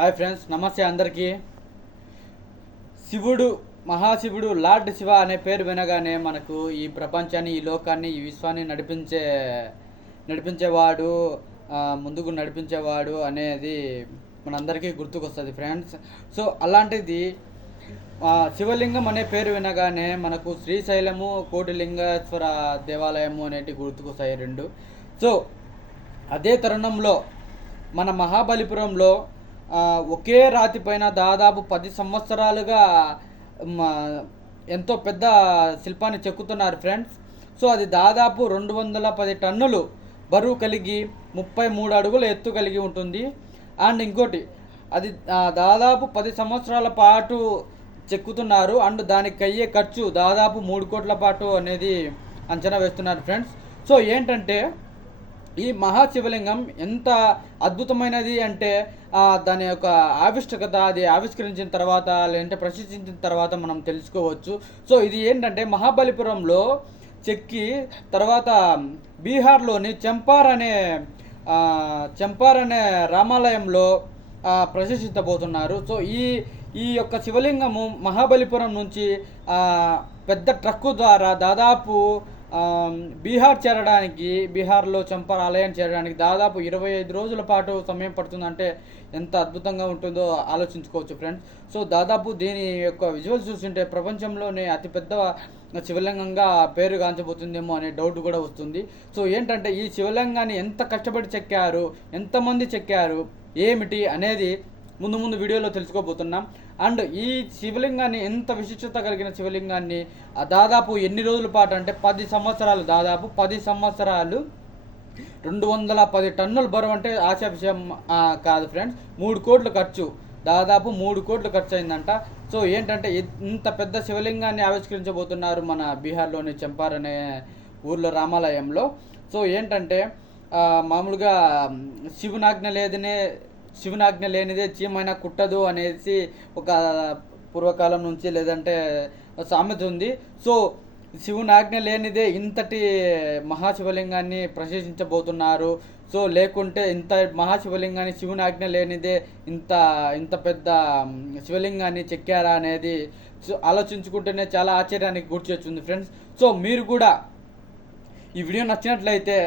Hi friends, నమస్తే అందరికీ. శివుడు, మహాశివుడు, లార్డ్ శివ అనే పేరు వినగానే మనకు ఈ ప్రపంచాన్ని, ఈ లోకాన్ని, ఈ విశ్వాన్ని నడిపించేవాడు, ముందుకు నడిపించేవాడు అనేది మనందరికీ గుర్తుకొస్తుంది ఫ్రెండ్స్. సో అలాంటిది శివలింగం అనే పేరు వినగానే మనకు శ్రీశైలము, కోటిలింగేశ్వర దేవాలయము అనేటివి గుర్తుకొస్తాయి రెండు. సో అదే తరుణంలో మన మహాబలిపురంలో ఒకే రాతి పైన దాదాపు 10 సంవత్సరాలుగా ఎంతో పెద్ద శిల్పాన్ని చెక్కుతున్నారు ఫ్రెండ్స్. సో అది దాదాపు 210 టన్నులు బరువు కలిగి 33 అడుగుల ఎత్తు కలిగి ఉంటుంది. అండ్ ఇంకోటి, అది దాదాపు 10 సంవత్సరాల పాటు చెక్కుతున్నారు. అండ్ దానికి అయ్యే ఖర్చు దాదాపు 3 కోట్ల పాటు అనేది అంచనా వేస్తున్నారు ఫ్రెండ్స్. సో ఏంటంటే ఈ మహాశివలింగం ఎంత అద్భుతమైనది అంటే దాని యొక్క ఆవిష్కత, అది ఆవిష్కరించిన తర్వాత లేదంటే ప్రశ్నించిన తర్వాత మనం తెలుసుకోవచ్చు. సో ఇది ఏంటంటే మహాబలిపురంలో చెక్కి తర్వాత బీహార్లోని చంపార్ అనే రామాలయంలో ప్రదర్శించబోతున్నారు. సో ఈ యొక్క శివలింగము మహాబలిపురం నుంచి పెద్ద ట్రక్కు ద్వారా దాదాపు బీహార్లో చంపార్ ఆలయం చేరడానికి దాదాపు 25 రోజుల పాటు సమయం పడుతుందంటే ఎంత అద్భుతంగా ఉంటుందో ఆలోచించుకోవచ్చు ఫ్రెండ్స్. సో దాదాపు దీని యొక్క విజువల్స్ చూస్తుంటే ప్రపంచంలోనే అతిపెద్ద శివలింగంగా పేరుగాంచబోతుందేమో అనే డౌట్ కూడా వస్తుంది. సో ఏంటంటే ఈ శివలింగాన్ని ఎంత కష్టపడి చెక్కారు, ఎంతమంది చెక్కారు, ఏమిటి అనేది ముందు వీడియోలో తెలుసుకోబోతున్నాం. అండ్ ఈ శివలింగాన్ని, ఎంత విశిష్టత కలిగిన శివలింగాన్ని దాదాపు ఎన్ని రోజుల పాటు అంటే 10 సంవత్సరాలు, దాదాపు 10 సంవత్సరాలు 210 టన్నుల బరువు అంటే ఆశా విషయం కాదు ఫ్రెండ్స్. 3 కోట్లు ఖర్చు, దాదాపు 3 కోట్లు ఖర్చు అయిందంట. సో ఏంటంటే ఇంత పెద్ద శివలింగాన్ని ఆవిష్కరించబోతున్నారు మన బీహార్లోని చంపార్ అనే ఊర్లో రామాలయంలో. సో ఏంటంటే మామూలుగా శివునాజ్ఞ లేనిదే చీమైనా కుట్టదు అనేసి ఒక పూర్వకాలం నుంచి లేదంటే సామెత ఉంది. సో శివునాజ్ఞ లేనిదే ఇంతటి మహాశివలింగాన్ని ప్రదర్శించబోతున్నారు. సో లేకుంటే ఇంత మహాశివలింగాన్ని, శివునాజ్ఞ లేనిదే ఇంత పెద్ద శివలింగాన్ని చెక్కారా అనేది ఆలోచించుకుంటేనే చాలా ఆశ్చర్యానికి గురి చేస్తుంది ఫ్రెండ్స్. సో మీరు కూడా ఈ వీడియో నచ్చినట్లయితే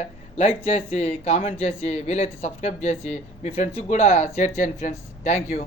లైక్ చేసి, కామెంట్ చేసి, వీలైతే సబ్స్క్రైబ్ చేసి మీ ఫ్రెండ్స్కి కూడా షేర్ చేయండి ఫ్రెండ్స్. Thank you.